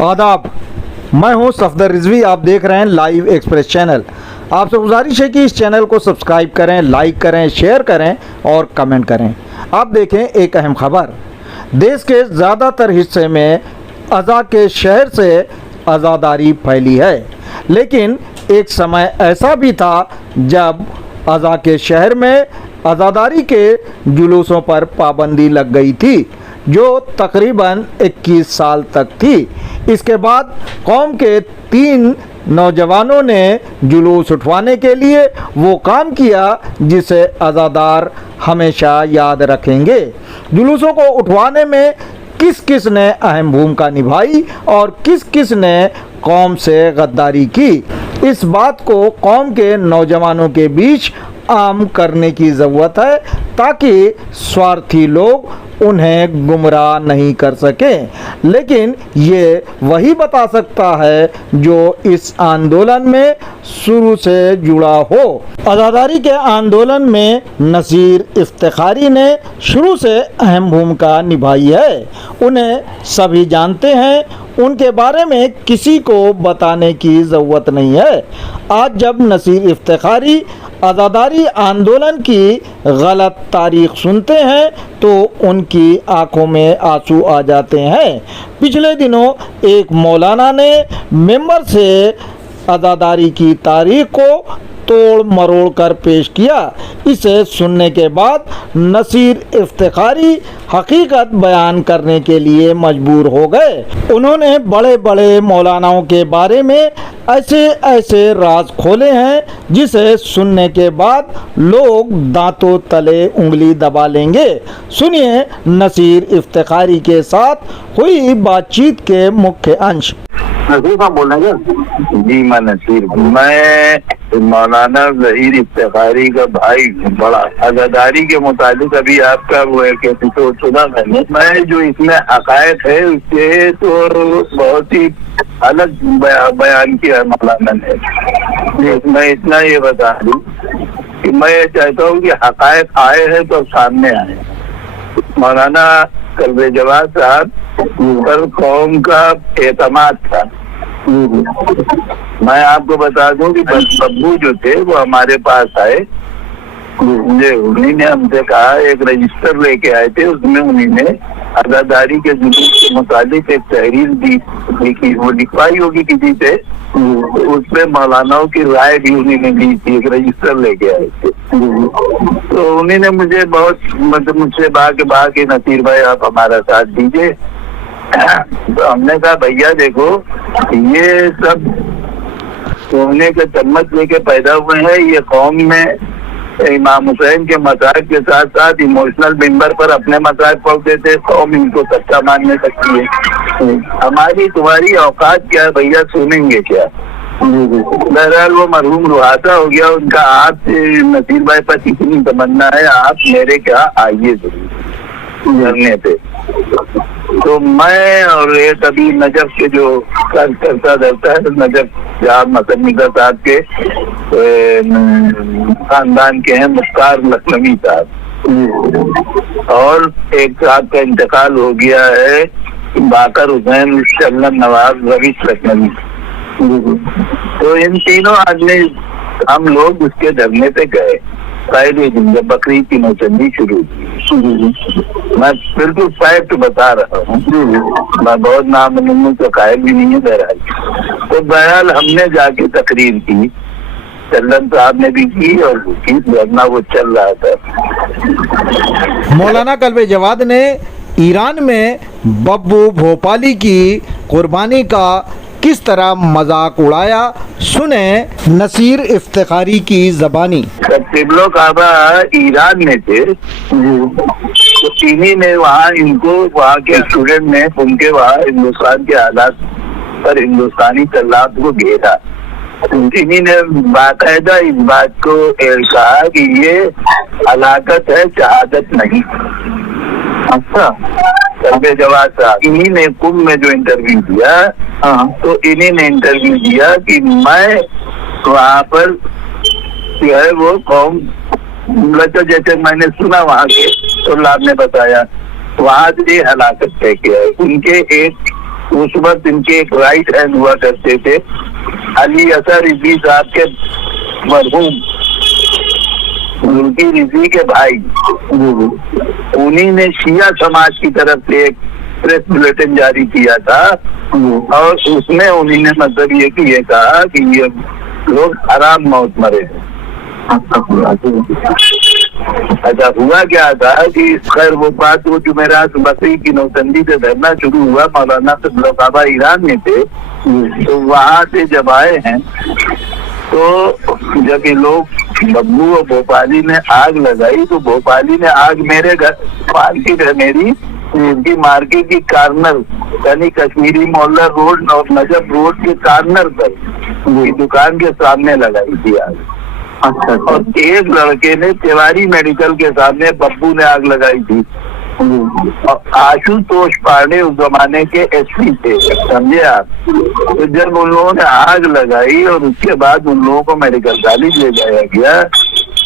आदाब, मैं हूं सफदर रिजवी। आप देख रहे हैं लाइव एक्सप्रेस चैनल। आपसे गुजारिश है कि इस चैनल को सब्सक्राइब करें, लाइक करें, शेयर करें और कमेंट करें। आप देखें एक अहम खबर। देश के ज़्यादातर हिस्से में अज़ा के शहर से आज़ादारी फैली है, लेकिन एक समय ऐसा भी था जब अज़ा के शहर में आज़ादारी के जुलूसों पर पाबंदी लग गई थी, जो तकरीबन 21 साल तक थी। इसके बाद कौम के 3 नौजवानों ने जुलूस उठवाने के लिए वो काम किया जिसे अज़ादार हमेशा याद रखेंगे। जुलूसों को उठवाने में किस किस ने अहम भूमिका निभाई और किस किस ने कौम से गद्दारी की, इस बात को कौम के नौजवानों के बीच आम करने की ज़रूरत है, ताकि स्वार्थी लोग उन्हें गुमराह नहीं कर सकें। लेकिन ये वही बता सकता है जो इस आंदोलन में शुरू से जुड़ा हो। आज़ादारी के आंदोलन में नसीर इफ्तिखारी ने शुरू से अहम भूमिका निभाई है। उन्हें सभी जानते हैं, उनके बारे में किसी को बताने की ज़रूरत नहीं है। आज जब नसीर इफ्तिखारी आज़ादारी आंदोलन की गलत तारीख सुनते हैं तो उनकी आंखों में आंसू आ जाते हैं। पिछले दिनों एक मौलाना ने मेंबर से आज़ादारी की तारीख को तोड़ मरोड़ कर पेश किया। इसे सुनने के बाद नसीर इफ्तिखारी हकीकत बयान करने के लिए मजबूर हो गए। उन्होंने बड़े बड़े मौलानाओं के बारे में ऐसे ऐसे राज खोले हैं जिसे सुनने के बाद लोग दांतों तले उंगली दबा लेंगे। सुनिए नसीर इफ्तिखारी के साथ हुई बातचीत के मुख्य अंश। नसीर साहब बोल रहे हैं? जी मैं नसीर, मैं मौलाना ज़हीर इफ्तिखारी का भाई बड़ा। आज़ादारी के मुताबिक अभी आपका वो एक एपिसोड सुना मैंने। मैं जो इसमें हकायत है उससे तो बहुत ही अलग बयान किया मौलाना ने। मैं इतना ये बता दूं कि मैं ये चाहता हूँ कि हकायत आए हैं तो सामने आए। मौलाना कल्बे जवाद साहब पर कौम का एतमाद था। मैं आपको बता दूं कि बब्बू जो थे वो हमारे पास आए, उन्हीं ने हमसे कहा, एक रजिस्टर लेके आए थे, उसमें उन्हीं ने आज़ादारी के जुलूस के मुताबिक एक तहरीर दी, वो लिखवाई होगी किसी से, उसमें मौलानाओं की राय भी उन्हीं ने दी थी, एक रजिस्टर लेके आए थे। तो उन्हीं ने मुझे बहुत मुझसे बा के नसीर भाई आप हमारा साथ दीजिए। तो हमने कहा भैया देखो ये सब सोने के चम्मच लेके पैदा हुए हैं। ये कौम में इमाम हुसैन के मज़ाक के साथ साथ इमोशनल मिंबर पर अपने मज़ाक पढ़ते थे। कौम इनको सच्चा मानने सकती है। हमारी तुम्हारी औकात क्या है भैया, सुनेंगे क्या? बहरहाल वो मरहूम रुहासा हो गया। उनका आप नसीर भाई पर इतनी तमन्ना है, आप मेरे क्या आइए जरूर धरने पे। तो मैं और ये तभी नजफ के जो करता रहता है, नजफ जहाँ मसनिका साहब के खानदान के हैं, मुख्तार लखनवी साहब, और एक साहब का इंतकाल हो गया है, बाकर हुसैन शल्लम नवाब रवीश लखनवी। तो इन तीनों आदमी हम लोग उसके धरने पे गए। पहले दिन जब बकरीद की नौचंदी शुरू की, मैं बिल्कुल फैक्ट बता रहा हूँ, मैं बहुत नाम तो कायल भी नहीं है। बहरहाल हमने जाके तकरीर की, चल्लन साहब ने भी की और धरना वो चल रहा था। मौलाना कल्बे जवाद ने ईरान में बब्बू भोपाली की कुर्बानी का किस तरह मजाक उड़ाया, सुने नसीर इफ्तिखारी की ज़बानी। तिबलो काबा ईरान में थे, तो इन्हीं ने वहाँ इनको, वहाँ के स्टूडेंट ने उनके वहाँ हिंदुस्तान के हालात पर हिंदुस्तानी तल्लात को घेरा। इन्हीं ने बाकायदा इस बात को कहा कि ये हलाकत है, शहादत नहीं। अच्छा, कल्बे जवाद साहब इन्हीं ने कुंभ में जो इंटरव्यू दिया, तो इन्हीं ने इंटरव्यू दिया कि मैं वहाँ पर जो है वो कौम, तो जैसे मैंने सुना वहाँ के तो लाभ ने बताया, वहाँ से हलाकत तय किया है। उनके एक اس وقت ان کے ایک رائٹ ہینڈ ہوا کرتے تھے علی اثر رضوی صاحب کے مرحوم ملکی رضوی کے بھائی، انہی نے شیعہ سماج کی طرف سے ایک پریس بلیٹن جاری کیا تھا، اور اس میں انہی نے مطلب یہ کہا کہ یہ لوگ حرام موت مرے ہیں۔ اچھا ہوا کیا تھا کہ خیر وہ بات وہ جمعرات بقرعید کی نوتندی سے دھرنا شروع ہوا، مولانا صاحب ایران میں تھے، تو وہاں سے جب آئے ہیں تو جب یہ لوگ ببو اور بھوپالی نے آگ لگائی، تو بھوپالی نے آگ میرے گھر مارکیٹ ہے میری، ان کی مارکیٹ کی کارنر یعنی کشمیری محلہ روڈ اور نجف روڈ کے کارنر پر دکان کے سامنے لگائی تھی آگ۔ اور ایک لڑکے نے تیواری میڈیکل کے سامنے ببو نے آگ لگائی تھی، اور آشوتوش پانڈے اس زمانے کے ایس پی تھے، سمجھے آپ؟ تو جب ان لوگوں نے آگ لگائی اور اس کے بعد ان لوگوں کو میڈیکل کالج لے جایا گیا،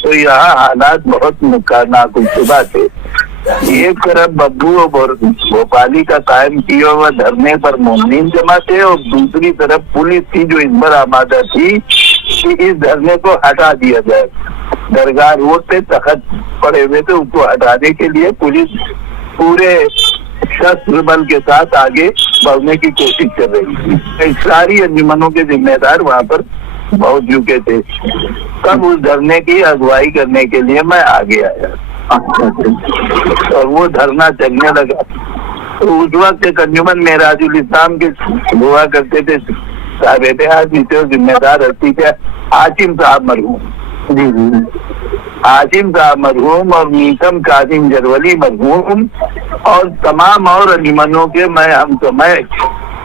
تو یہاں حالات بہت ناگوار تھے۔ ایک طرف ببو اور بھوپالی کا قائم کیا ہوا دھرنے پر مومنین جمع تھے، اور دوسری طرف پولیس تھی جو اس پر آمادہ تھی کہ اس دھرنے کو ہٹا دیا جائے۔ درگاہ روڈ پہ تخت پڑے ہوئے تھے، ان کو ہٹانے کے لیے پولیس پورے شسر بل کے ساتھ آگے بڑھنے کی کوشش کر رہی تھی۔ ساری انجمنوں کے ذمہ دار وہاں پر پہنچ چکے تھے۔ تب اس دھرنے کی اگوائی کرنے کے لیے میں آگے آیا اور وہ دھرنا چلنے لگا۔ تو اس وقت ایک انجمن معراج الاسلام کے ہوا کرتے تھے صاحب اتحاد ذمہ دار ہستی تھے عاصم صاحب مرحوم، عاصم صاحب مرحوم اور میکم قاسم جرولی مرحوم، اور تمام اور انجمنوں کے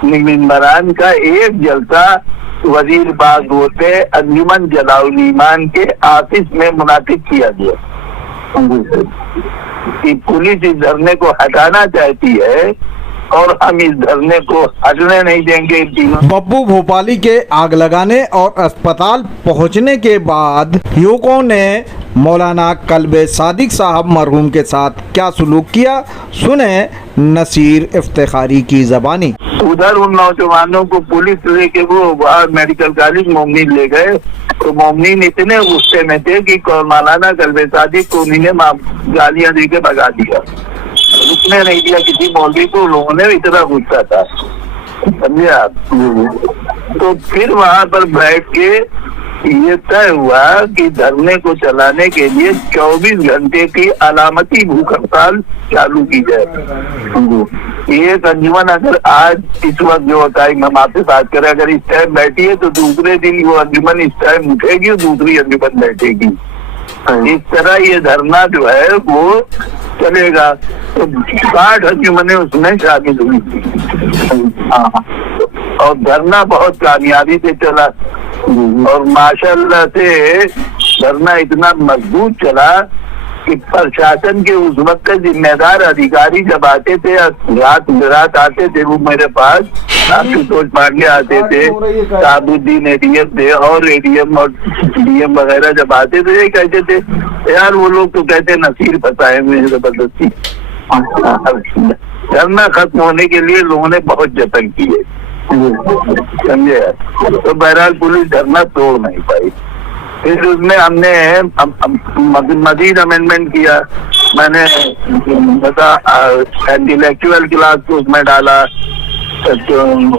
ممبران کا ایک جلسہ وزیر باغ ہوتے انجمن جلاء الایمان کے آفس میں منعقد کیا گیا کہ پولیس اس دھرنے کو ہٹانا چاہتی ہے اور ہم اس دھرنے کو ہٹنے نہیں دیں گے۔ ببو بھوپالی کے آگ لگانے اور اسپتال پہنچنے کے بعد یوکوں نے مولانا کلب صادق صاحب مرحوم کے ساتھ کیا سلوک کیا، سنیں نصیر افتخاری کی زبانی۔ ادھر ان نوجوانوں کو پولیس لے کے وہ میڈیکل کالج مومنین لے گئے، تو مومنین اتنے غصے میں تھے کہ مولانا کلب صادق کو انہیں نے گالیاں دے کے بھگا دیا، رکنے نہیں دیا کسی مولوی کو، لوگوں نے اتنا غصہ تھا، سمجھے آپ؟ تو پھر وہاں پر بیٹھ کے یہ طے ہوا کہ دھرنے کو چلانے کے لیے 24 گھنٹے کی علامتی بھوک ہڑتال چالو کی جائے۔ ایک انجمن اگر آج اس وقت جو ٹائم ہم آپ سے بات کریں اگر اس ٹائم بیٹھی ہے تو دوسرے دن وہ انجمن اس ٹائم اٹھے گی اور دوسری انجمن بیٹھے گی، اس طرح یہ دھرنا جو ہے وہ چلے گا۔ تو 60 انجمنیں اس میں شامل ہوئی تھی اور دھرنا بہت کامیابی سے چلا، اور ماشاءاللہ سے دھرنا اتنا مضبوط چلا کہ پرشاسن کے اس وقت کے ذمہ دار ادھیکاری جب آتے تھے، رات آتے تھے وہ میرے پاس، آشوتوش پانڈے آتے تھے، شہاب الدین اے ڈی ایم تھے، اور اے ڈی ایم اور ڈی ایم وغیرہ جب آتے تھے یہ کہتے تھے یار وہ لوگ تو کہتے نصیر پھنسائے ہوئے زبردستی۔ دھرنا ختم ہونے کے لیے لوگوں نے بہت جتن کیے، سمجھے؟ تو بہرحال پولیس دھرنا توڑ نہیں پائی۔ پھر اس میں ہم نے مزید امینڈمنٹ کیا، میں نے انٹلیکچوئل کلاس کو اس میں ڈالا،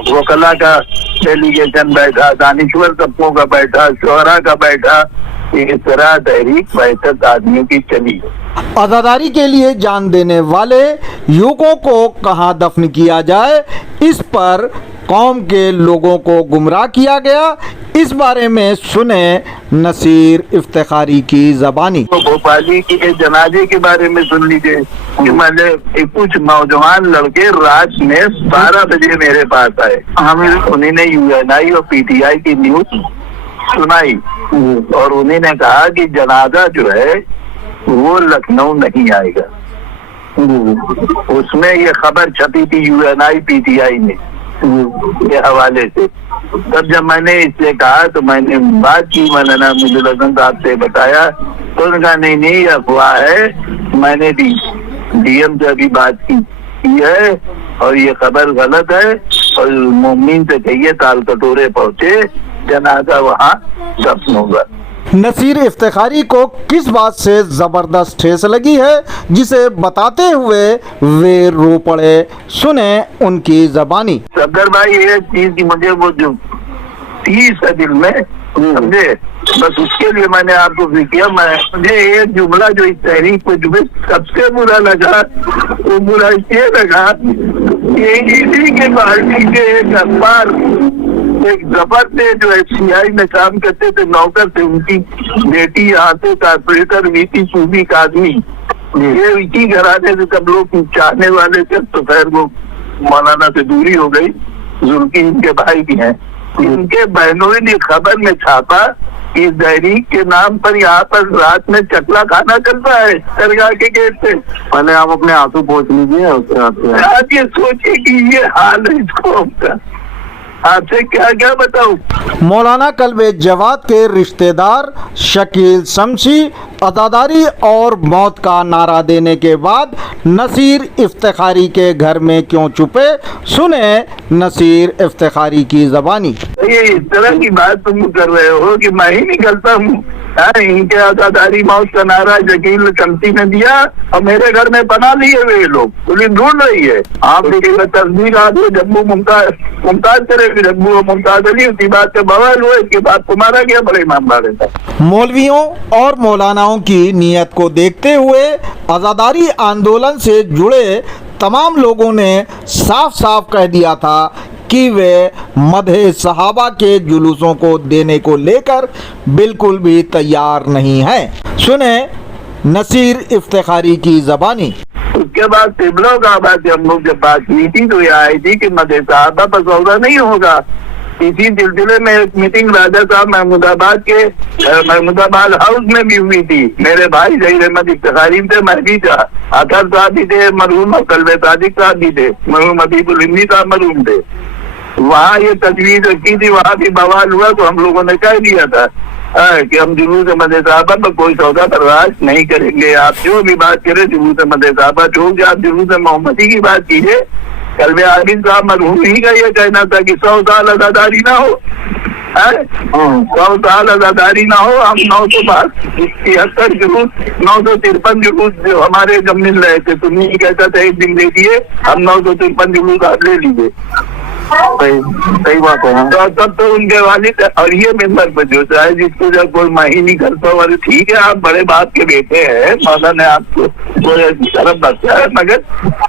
وکلا کا ڈیلیگیشن بیٹھا، دانشور طبقوں کا بیٹھا، شعراء کا بیٹھا، اس طرح تحریک 65 آدمیوں کی چلی۔ عزاداری کے لیے جان دینے والے یوکوں کو کہاں دفن کیا جائے، اس پر قوم کے لوگوں کو گمراہ کیا گیا، اس بارے میں سنیں نصیر افتخاری کی زبانی۔ بھوپالی کے جنازے کے بارے میں سن لیجیے کہ میں نے کچھ نوجوان لڑکے رات میں 12 بجے میرے پاس آئے، ہمیں انہیں نے UNI اور PTI کی نیوز سنائی، اور انہیں نے کہا کہ جنازہ جو ہے وہ لکھنؤ نہیں آئے گا۔ اس میں یہ خبر چھپی تھی UNI PTI میں کے حوالے سے۔ تب جب میں نے اس سے کہا تو میں نے بات کی مولانا مجھے الحسن صاحب سے بتایا، تو انہوں نے کہا نہیں یہ افواہ ہے، میں نے ڈی ایم سے ابھی بات کی ہے اور یہ خبر غلط ہے، और मोमिन से कहिए ताल कटोरे पहुंचे, जनाजा वहाँ दफन होगा। नसीर इफ्तिखारी को किस बात से जबरदस्त ठेस लगी है जिसे बताते हुए वे रो पड़े, सुने उनकी जबानी। सफदर भाई, ये चीज की मुझे वो जो तीस है दिल में, समझे, बस उसके लिए मैंने आपको भी किया। मुझे एक जुमला जो इस तहरीक को जो सबसे बुरा लगा, वो बुरा ये लगा, ये इसी के पार्टी के एक अखबार, एक जबर थे जो FCI में काम करते थे, नौकर थे, उनकी बेटी यहाँ से कारपोरेटर वीटी सूबी का आदमी, ये इसी घराने से सब लोग चाहने वाले थे। तो खैर वो मौलाना से दूरी हो गई, जुल्फी इनके भाई भी हैं। इनके बहनों ने खबर में छापा कि तहरीक के नाम पर यहाँ पर रात में चकला खाना चलता है दरगाह के गेट पे। पहले आप अपने आंसू पोंछ लीजिए, उसके बाद आप ये सोचिए कि ये हाल है इस कौम का, आपसे क्या क्या बताऊं। मौलाना कल्बे जवाद के रिश्तेदार शकील शमशी अदादारी और मौत का नारा देने के बाद नसीर इफ्तिखारी के घर में क्यों छुपे, सुने नसीर इफ्तिखारी की जबानी। ये इस तरह की बात तुम कर रहे हो कि मैं ही निकलता हूँ। इनके अदादारी मौत का नारा शकील शमशी ने दिया और मेरे घर में बना लिए वे लोग, पुलिस ढूंढ रही है। आप देखिएगा तस्वीर आपको जम्मू मुमताज करेगी, जम्मू और मुमताज अली उसी बात से बवाल हुए, इसके बाद तुम्हारा क्या बड़े इमाम बाड़े था। मौलवियों और मौलानाओं की नीयत को देखते हुए आज़ादारी आंदोलन से जुड़े तमाम लोगों ने साफ साफ कह दिया था कि वे मदहे सहाबा के जुलूसों को देने को लेकर बिल्कुल भी तैयार नहीं हैं, सुने नसीर इफ्तिखारी की जबानी। उसके बाद तिबलों का बात हम लोग जब बात की थी तो ये आई थी कि मदहे सहाबा पर सौदा नहीं होगा। इसी सिलसिले में एक मीटिंग राजा साहब महमूदाबाद हाउस में भी हुई थी। मेरे भाई जहीर अहमद इफ्तिखारी थे, मैं भी था, अतर साहब भी थे मरहूम, कल्बे सादिक साहब भी थे, मरहूम हबीबुल हिंदी साहब मरहूम थे। वहाँ ये तजवीज रखी थी, वहाँ भी बवाल हुआ तो हम लोगों ने कह दिया था कि हम जुलूस मदहे सहाबा पर कोई सौदा बर्दाश्त नहीं करेंगे। आप जो भी बात करें जुलूस मदहे सहाबा छोड़ के आप जुलूस मोहम्मदी की बात कीजिए। कल्बे आबिद साहब मरहूम ही का ये कहना था कि 100 साल अदादारी ना हो, 100 साल अदादारी ना हो। हम 973 जुलूस 953 जुलूस जो हमारे जब मिल रहे थे, तुम नहीं कहता था एक दिन दे दिए, हम 953 जुलूस आप ले लीजिए। सही बात है। तो तब तो उनके वालिद और ये मेंबर पर जो चाहे जिसको जब कोई माही नहीं करता, और ठीक है आप बड़े बाप के बेटे हैं, मौला ने आपको तरफ बच्चा है, मगर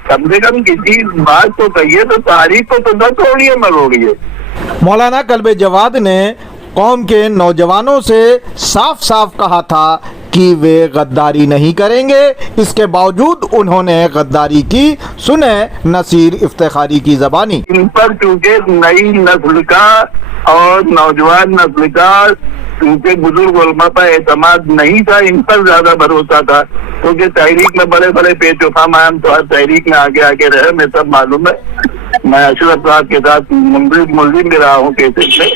कम से कम किसी बात तो कहिए, तो तारीख तो न तोड़िए मरोड़िए। मौलाना कल्बे जवाद ने कौम के नौजवानों से साफ साफ कहा था कि वे गद्दारी नहीं करेंगे, इसके बावजूद उन्होंने गद्दारी की, सुने नसीर इफ्तिखारी की जबानी। इन पर चूंकि नई नस्ल का और नौजवान नस्ल का उनके बुजुर्ग उलमा पर एतमाद नहीं था, इन पर ज्यादा भरोसा था, क्योंकि तहरीक में बड़े बड़े पेचोखा माम तो हर तहरीक में आगे आगे रहे, मैं सब मालूम है। मैं अशरफ साहब के साथ मुलजिम भी रहा हूँ केसेस में।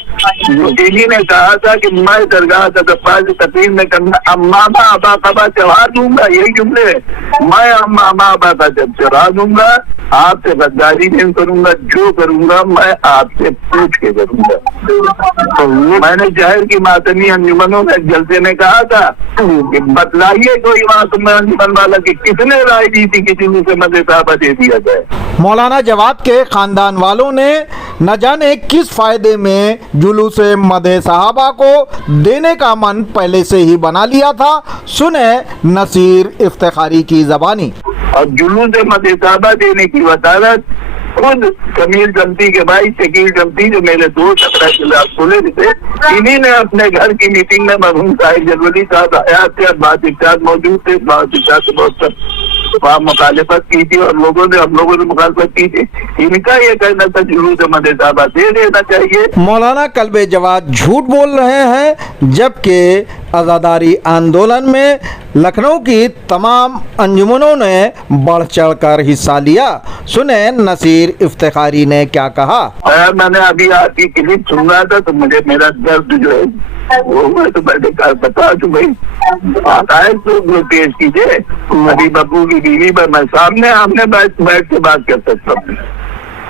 जी ने कहा था कि मैं दरगाह तकरीर में करना अम्मा अबा कबा चढ़ा दूंगा, यही जुमले, मैं अम्मा अबा का जब चढ़ा दूंगा, आपसे गद्दारी नहीं करूंगा, जो करूंगा मैं आपसे पूछ के करूंगा। तो मैंने जहर की मातमी अंजुमनों में जलसे में कहा था कि बतलाइए कोई मातम अंजुमन वाला कि किसने राय दी थी कि जुलूस मदहे सहाबा दे दिया जाए। मौलाना जवाद के खानदान वालों ने न जाने किस फायदे में जुलूस मदहे सहाबा को देने का मन पहले से ही बना लिया था, सुने नसीर इफ्तिखारी की जबानी। और जुलूस मदहे सहाबा देने की वकालत खुद कमील जमती के भाई शकील जमती जो मेरे दोस्त अपना खिलाफ खुले थे, इन्हीं ने अपने घर की मीटिंग में मरहूम साहिब जरवली साहब हयात थे, बात इफ्तार मौजूद थे, बात इफ्तार से बहुत वहाँ मुखालिफत की थी और हम लोगों ने मुखालिफत की थी। इनका ये कहना था जुलूस मदहे सहाबा दे देना चाहिए। मौलाना कल्बे जवाद झूठ बोल रहे हैं, जबकि आज़ादारी आंदोलन में लखनऊ की तमाम अंजुमनों ने बढ़ चढ़ कर हिस्सा लिया, सुने नसीर इफ्तिखारी ने क्या कहा। मैंने अभी आपकी क्लिप सुन रहा था तो मुझे मेरा दर्द जो है वो मैं तो मैंने बता तो भाई आता है तो पेश कीजिए। अभी बब्बू की बीवी पर मैं सामने आपने बैठ के बात कर सकता हूँ।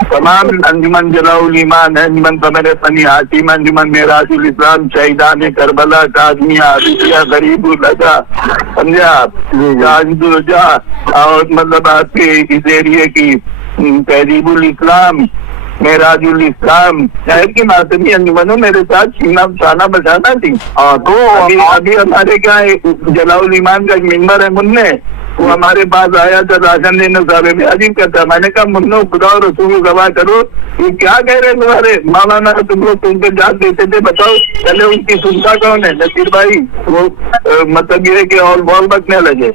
तमाम अंजुमन जलाउल ईमान, अंजुमन कमर फनी हाशिम, अंजुमन मेराजुल इस्लाम, शहीदान करबला, काज़मिया आबिदिया, गरीबुल अदा, समझे आप, काज़िदुल जा, और मतलब आपके इस एरिया की तहजीबुल इस्लाम, मेराजुल इस्लाम, शहर की मातमी अंजुमनों मेरे साथ सीना ताना बजाना थी। तो अभी हमारे क्या जलाउल ईमान का एक मेंबर है मुन्ने, वो हमारे पास आया था राशन लेने, सारे में अजीब करता। मैंने कहा मुन्नो खुदा और रसूल को गवाह करो, ये क्या कह रहे हैं तुम्हारे मौलाना, तुम लोग तुम पे जान देते थे, बताओ पहले उनकी सुनता कौन है? नसीर भाई वो मतलब ये कि और बॉल बकने लगे।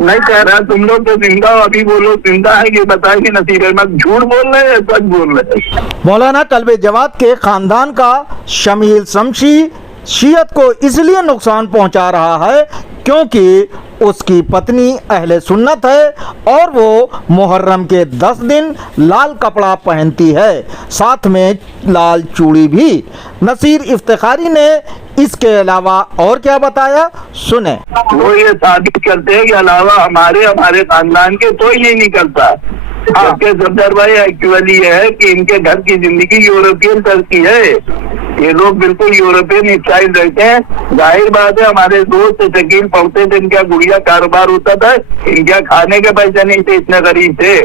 नहीं कह रहा तुम लोग तो जिंदा हो, अभी वो लोग जिंदा है कि बताए कि नसीर अहमद झूठ बोल रहे हैं सच बोल रहे हैं? मौलाना कल्बे जवाद के खानदान का शमील शमशी शियत को इसलिए नुकसान पहुंचा रहा है क्योंकि उसकी पत्नी अहले सुन्नत है और वो मुहर्रम के 10 दिन लाल कपड़ा पहनती है, साथ में लाल चूड़ी भी। नसीर इफ्तिखारी ने इसके अलावा और क्या बताया, सुने। वो ये साबित करते हैं कि अलावा हमारे खानदान के कोई नहीं निकलता। आपके सफदर भाई एक्चुअली ये है कि इनके घर की जिंदगी यूरोपियन तरह की है, ये लोग बिल्कुल यूरोपियन स्टाइल रहते हैं। जाहिर बात है हमारे दोस्त शकील पढ़ते थे, इनका गुड़िया कारोबार होता था, इनका खाने के पैसे नहीं थे, इतने गरीब थे।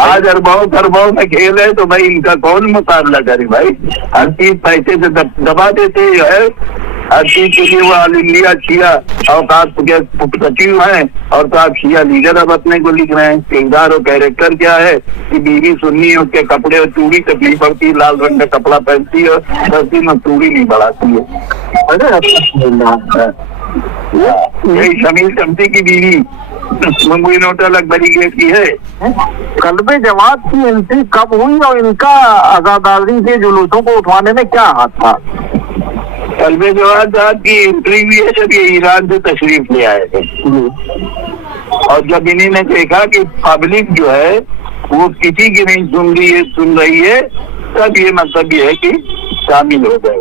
आज अरबाओं में खेल है तो भाई इनका कौन मुकाबला करे भाई, हर चीज पैसे से दबा देते है, हर चीज के लिए वो ऑल इंडिया शिया औकात के सचिव हैं और तो आप शिया लीडर अब अपने को लिख रहे हैं। किरदार और कैरेक्टर क्या है कि बीवी सुन्नी है, उसके कपड़े और चूड़ी तकलीफ पड़ती, लाल रंग का कपड़ा पहनती है, 10 दिन में चूड़ी नहीं बढ़ाती है। यही शमील शमसी की बीवी मुंबई नोटल अकबरी गेट की है। कल्बे जवाद की एंट्री कब हुई और इनका आजादारी के जुलूसों को उठवाने में क्या हाथ था? कल्बे जवाद साहब की एंट्री हुई है जब ये ईरान से तशरीफ ले आए थे, और जब इन्हीं ने देखा कि पब्लिक जो है वो किसी की नहीं सुन रही है, तब ये मतलब ये है कि शामिल हो गए।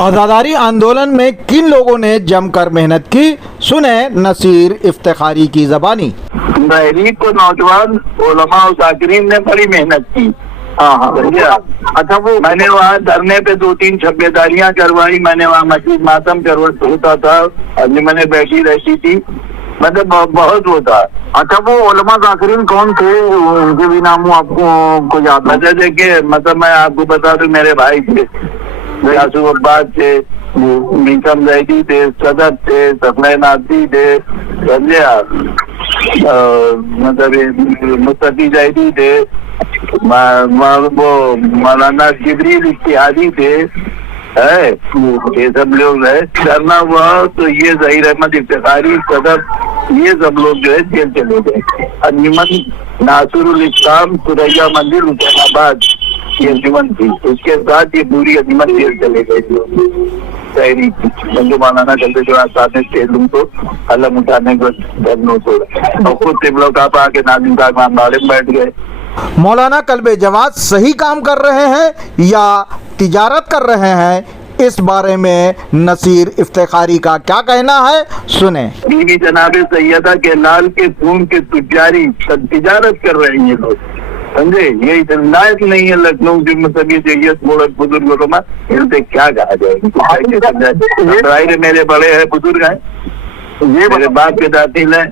आज़ादारी आंदोलन में किन लोगों ने जमकर मेहनत की, सुने नसीर इफ्तिखारी की ज़बानी। तहरीक को नौजवान उलमा और साकिरीन ने बड़ी मेहनत की। अच्छा, वो मैंने वहाँ धरने पे 2-3 छब्बेदारियाँ करवाई, मैंने वहाँ मस्जिद मातम होता था, मैंने बैठी रहती थी, मतलब बहुत होता। अच्छा, वो उलमा जाकिरीन कौन थे, उनके भी नाम आपको याद है? मतलब देखिए, मतलब मैं आपको बता दूं, मेरे भाई थे, यासूफ अब्बास थे, मीकम जैदी थे, सदर थे, सफलै नादी थे, समझे आप, मतलब मुस्तफी जैदी थे, वो मौलाना जिब्रील इत्तिहादी थे, है ये सब लोग है। करना हुआ तो ये ज़हीर अहमद इफ्तिखारी, सदर, ये सब लोग जो है जेल चले गए। अंजुमन नासिरुल इस्लाम सुरैया मंदिर हुसैनाबाद ये अंजुमन थी, उसके साथ ये पूरी अंजुमन जेल चले गए। मौलाना चलते जो साथ में तेलुम को कलम उठाने को धरनों छोड़ा और खुद तिबलों का आके नाजिम का बाड़े में बैठ गए। मौलाना कल्बे जवाद सही काम कर रहे हैं या तिजारत कर रहे हैं, इस बारे में नसीर इफ्तिखारी का क्या कहना है, सुने। बीवी जनाबे सैयदा के लाल के खून के तुजारी तिजारत कर रहे हैं ये लोग, समझे। ये लायक नहीं है लखनऊ की मतलब ये मोड़क बुजुर्ग इनसे क्या कहा जाए। मेरे बड़े हैं, बुजुर्ग हैं, ये मेरे बाप के दातिल हैं।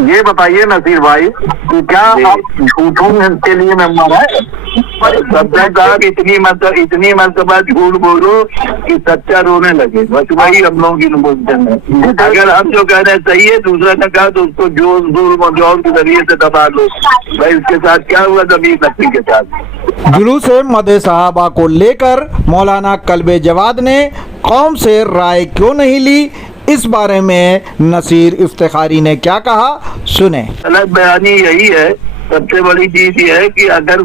ये बताइए नसीर भाई कि क्या आप झूठों के लिए मेंबर है? साहब इतनी मरतबा झूठ बोलो कि सच्चा रोने लगे, बस वही हम लोगों की नुबूवत है। अगर हम जो कह रहे हैं सही है, दूसरा ने कहा तो उसको जोर के जरिए से दबा लो। भाई उसके साथ क्या हुआ जमीन नकली के साथ? जुलूस मदे सहाबा को लेकर मौलाना कल्बे जवाद ने कौम से राय क्यों नहीं ली, इस बारे में नसीर इफ्तिखारी ने क्या कहा, सुने। गलत बयानी यही है, सबसे बड़ी चीज ये है कि अगर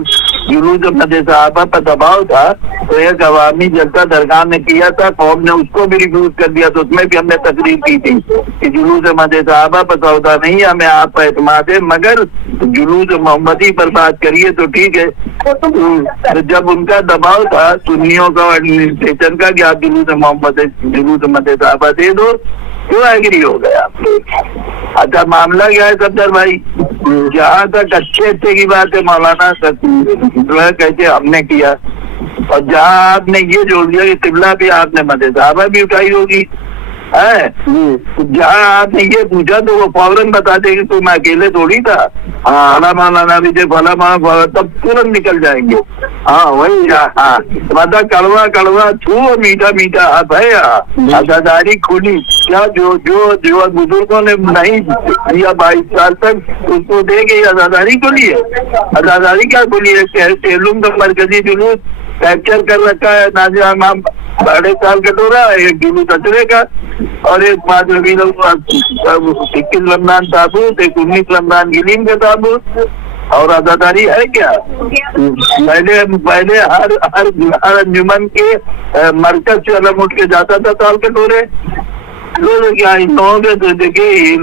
जुलूस मदे सहाबा पर दबाव था तो एक अवामी जलसा दरगाह ने किया था, कौम ने उसको भी रिफ्यूज कर दिया, तो उसमें भी हमने तकरीर की थी कि जुलूस मदे सहाबा पर सौदा नहीं, हमें आप पर एतमाद है, मगर जुलूस मोहम्मदी पर बात करिए तो ठीक है। तो जब उनका दबाव था सुन्नियों का, एडमिनिस्ट्रेशन का कि आप जुलूस मदे सहाबा दे दो, क्यों एग्री हो गया? अच्छा, मामला क्या है सफदर भाई, जहाँ तक अच्छे की बात है मौलाना जो है कहते हमने किया, और जहाँ आपने ये जोड़ दिया कि किबला भी आपने मदद साहबा भी उठाई होगी है, जहाँ आपने ये पूछा तो वो फौरन बता देंगे तुम अकेले थोड़ी था, फला मौलाना भी थे, फला मौलाना, तब तुरंत निकल जाएंगे। हाँ वही, हाँ मतलब कड़वा कड़वा छू मीठा मीठा आप है। आजादारी खुली क्या, जो जो जो बुजुर्गों ने नहीं दिया 22 साल तक उसको दे गई, आजादारी खुली है। आजादारी क्या खुली है, तेलुम का मरकजी जुलूस कैप्चर कर रखा है, नाजिया इमाम 2.5 साल का टोरा, एक जुलूस अचरे का, और एक 5 रबीउल अव्वल 21 रमजान ताबूत, एक 19 रमजान गिलीम का ताबूत, और आजादारी है क्या। पहले हर अंजुमन के मरकज से अलग उठ के जाता था ताल के टोरे, क्या इन लोगों के तो देखिए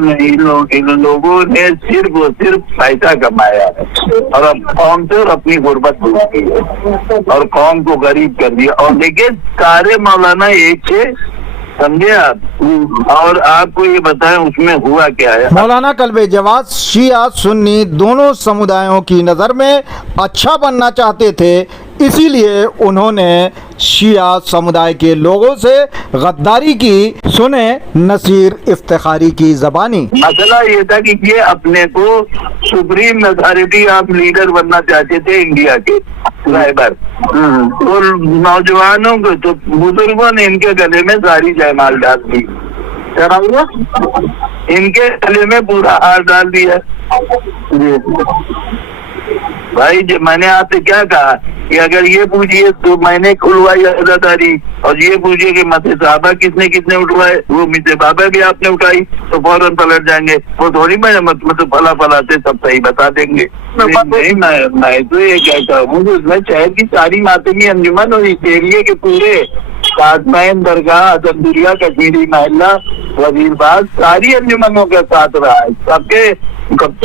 इन लोगों ने सिर्फ पैसा कमाया है, और अब कौम से और अपनी गुर्बत भूल गई है और कौम को गरीब कर दिया। और देखिए सारे मौलाना एक थे, समझे आप, और आपको ये बताएं उसमें हुआ क्या है। मौलाना कल्बे जवाद शिया सुन्नी दोनों समुदायों की नज़र में अच्छा बनना चाहते थे, इसीलिए उन्होंने शिया समुदाय के लोगों से गद्दारी की। सुने नसीर इफ्तिखारी की ज़बानी। मसला ये था कि ये अपने को सुप्रीम अथॉरिटी ऑफ लीडर बनना चाहते थे इंडिया के राइबर, तो नौजवानों को तो बुजुर्गों ने इनके गले में सारी जयमाल डाल दी, इनके गले में पूरा हार डाल दिया। भाई जो मैंने आपसे क्या कहा कि अगर ये पूछिए तो मैंने खुलवाई आजादारी, और ये पूछिए कि मत साहबा किसने उठवाए, वो मिसे बाबा भी आपने उठाई, तो फौरन पलट जाएंगे। वो थोड़ी मतलब फला फलाते सब सही बता देंगे। नहीं मैं तो ये कहता हूँ कि उसमें शहर की सारी मातमी अंजुमन और इस एरिए के पूरे ताजमहल, दरगाह, आजमदुरिया, कश्मीरी महल्ला, वजीरबाग, सारी अंजुमनों के साथ रहा है,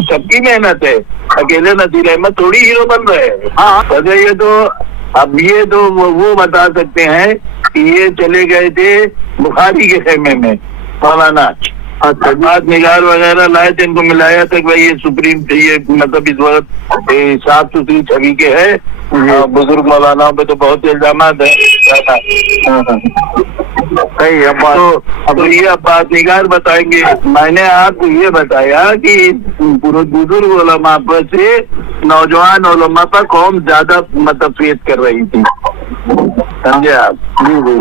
सबकी मेहनत है। अकेले नसीर अहमद थोड़ी हीरो बन रहे हैं। हाँ ये तो अब ये तो वो बता सकते हैं कि ये चले गए थे बुखारी के खेमे में मौलाना, बात निगार वगैरह लाए थे, इनको मिलाया था भाई ये सुप्रीम ये मतलब इस वक्त साफ सुथरी छवि के है, बुजुर्ग मौलानाओं पे तो बहुत इल्जाम है। तो ये अब बात निगार बताएंगे। मैंने आपको ये बताया कि बुजुर्ग उलमा पर से नौजवान उलमा पर कौम ज्यादा मतलब फेस कर रही थी, समझे आप।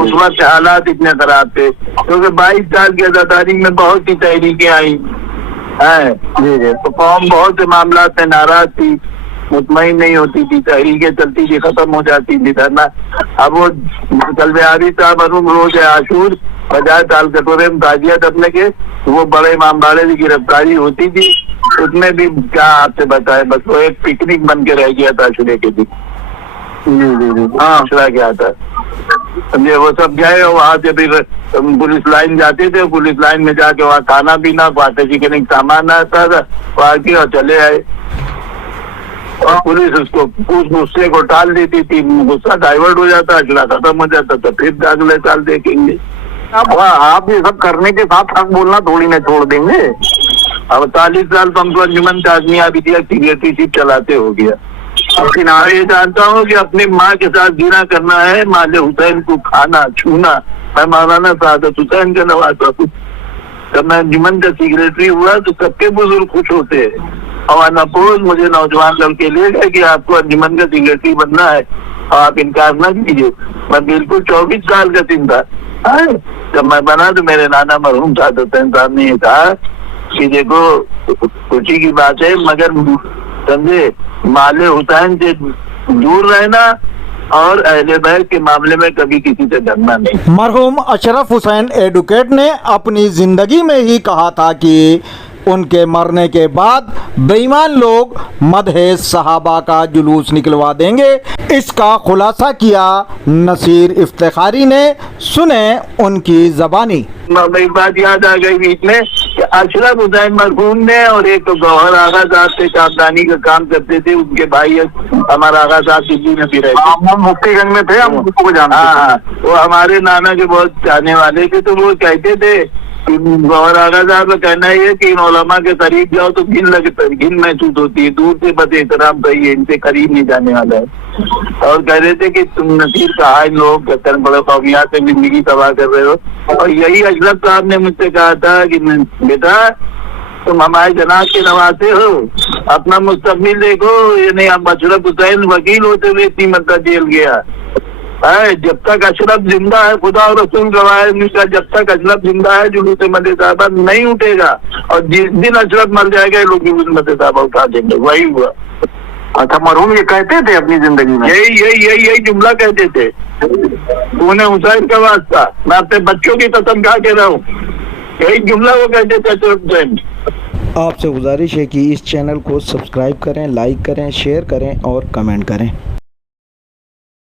उस वक्त हालात इतने खराब थे क्योंकि 22 साल की आजादारी में बहुत सी तहरीकें आई हैं, तो कौम बहुत से मामला में नाराज थी, मुतमईन नहीं होती थी, तहरीकें चलती थी, खत्म हो जाती थी धरना। अब वो कल्बे आरी साहब रोज आशूर बजाय ताल कटोरे में ताजियत अपने के, वो बड़े इमाम बाड़े की गिरफ्तारी होती थी, उसमें भी क्या आपसे बताए, बस वो एक पिकनिक बन के रह गया था आशुरे के दिन। हाँ आशुरा क्या था समझे, वो सब गए वहां से फिर पुलिस लाइन जाते थे, पुलिस लाइन में जाके वहाँ खाना पीना फाटे चिकन सामान आता था, वहाँ की और चले आए, और पुलिस उसको उस गुस्से को टाल देती थी, गुस्सा डाइवर्ट हो जाता, अगला खत्म हो जाता, तो फिर अगले साल देखेंगे। अब आप ये सब करने के साथ हक बोलना थोड़ी ना छोड़ देंगे। अब 40 साल तो हमको अंजुमन का आदमी अभी दिया सिगरेटरीशिप चलाते हो गया। लेकिन मैं ये जानता हूँ कि अपनी माँ के साथ जीना करना है, माले हुसैन को खाना छूना। मैं मौलाना सादत हुसैन का नवाजा हूँ, जब मैं अंजुमन का सेक्रेटरी हुआ तो सबके बुजुर्ग खुश होते हैं, और अपोज मुझे नौजवान लड़के ले गए कि आपको अंजुमन का सेक्रेटरी बनना है और आप इनकार न कीजिए। मैं बिल्कुल 24 साल का दिन था जब मैं बना, तो मेरे नाना मरहूम सादत हुसैन साहब ने ये कहा कि देखो खुशी की बात है मगर समझे माले हुसैन से दूर रहना और अहले बैत के मामले में कभी किसी से डरना नहीं। मरहूम अशरफ हुसैन एडवोकेट ने अपनी जिंदगी में ही कहा था कि उनके मरने के बाद बेईमान लोग मदहे सहाबा का जुलूस निकलवा देंगे। इसका खुलासा किया नसीर इफ्तिखारी ने, सुने उनकी ज़बानी। एक बात याद आ गई बीच में कि अशरफ हुसैन मरहूम ने और एक तो गौहर आगा साहब से कामदानी का काम करते थे, उनके भाई हमारा आगा साहब दिल्ली में भी रहते, मुफ्तीगंज में थे, हम उनको जानते। हाँ वो हमारे नाना के बहुत चाहने वाले थे, तो वो कहते थे और आगा साहब का कहना ये है कि इन उलमा के करीब जाओ तो घिन महसूस होती है, दूर से बस एहतराम चाहिए, इनसे करीब नहीं जाने वाला है। और कह रहे थे कि तुम नसीर कहा इन लोगों के कहते बड़े कौमियात से जिंदगी तबाह कर रहे हो। और यही अशरफ साहब ने मुझसे कहा था कि बेटा तुम हमारे जनाब के नवासे हो, अपना मुस्तकबिल देखो। ये नहीं, अब अशरफ हुसैन वकील होते हुए इतनी मदद जेल गया है। जब तक अशरफ जिंदा है, खुदा और रसूल गवाह है, जब तक अशरफ जिंदा है जुलूस मद साहबा नहीं उठेगा। और जिस दिन अशरफ मर जाएगा ये लोग जुलूस मद साहबा उठा देंगे। वही हुआ। अच्छा, मरहूम ये कहते थे अपनी जिंदगी में? यही जुमला कहते थे, उन्हें हुसैन का वास्ता, मैं अपने बच्चों की कसम खा के रहा हूँ, यही जुमला वो कहते थे अशरफ हुसैन। आपसे गुजारिश है कि इस चैनल को सब्सक्राइब करें, लाइक करें, शेयर करें और कमेंट करें।